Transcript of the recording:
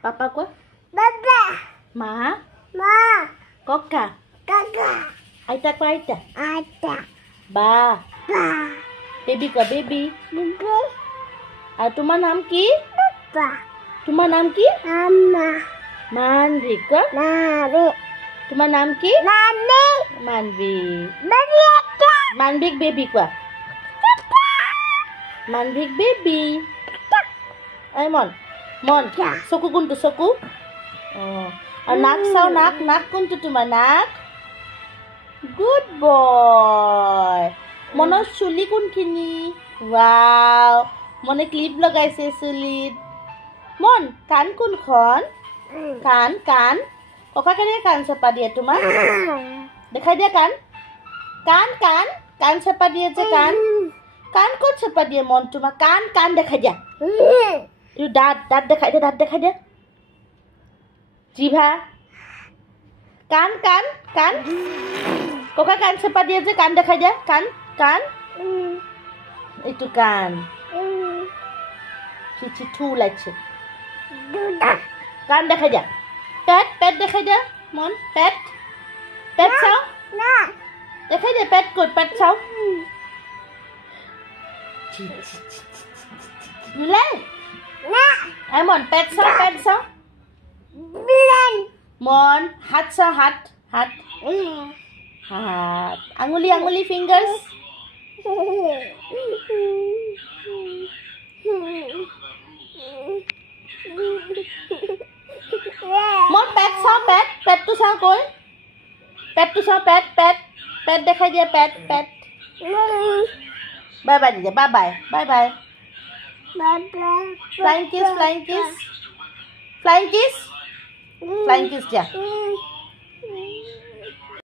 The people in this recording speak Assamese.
Papa ko? Baba. Ma? Ma. Koka? Kaka. Aita ko aita? Aita. Ba? Ba. Baby ko baby? Bibi. আর তোমার নাম কি? Ba. তোমার নাম কি? Mama. মানবিক। Mami. তোমার নাম কি? Mami. মানবিক। Baby ata. মানবিক বেবি কোৱা? মানবিক বেবি। এই মন মন চকু কোনটো চকু? আৰ নাক চাও নাক নাক কোনটো তোমাৰ নাক? Good boy. মনৰ চুলি কোনখিনি? ৱাও মনে ক্লিপ লগাইছে চুলিত। মন কাণ কোনখন? কাণ কাণ ককা কেনেকৈ কাণ চেপা দিয়ে তোমাৰ? দেখাই দিয়া কাণ কাণ কাণ কাণ চেপা দিয়ে যে কাণ কাণ ক'ত চেপা দিয়ে মন তোমাৰ? কাণ কাণ দেখাই দিয়া। এইটো দাঁত দাঁত দেখাই দিয়া দাঁত দেখাই দিয়া। জিভা কাণ কাণ কাণ ককা কাণ চেপা দিয়ে যে কাণ দেখাই দিয়া। কাণ কাণ এইটো কাণ চিঠি থু ওলাইছে। কাণ দেখাই দিয়া। পেট পেট দেখাই দিয়া মন পেট পেট চাওঁ দেখাই দিয়া পেট ক'ত পেট চাওঁ। মিলাই মন পেট চাওঁ পেট চাওঁ। মন হাত চাওঁ হাত হাত হাত আঙুলি আঙুলি ফিংগাৰ্ছ। মন পেট চাওঁ পেট পেটটো চাওঁ কৈ পেটটো চাওঁ পেট পেট পেট দেখাই দিয়া পেট পেট। বাই বাই দিয়া bye bye bye bye. Flying কিছ ফ্লাইং কিছ ফ্লাইং কিছ ফ্লাইং কিছ দিয়া।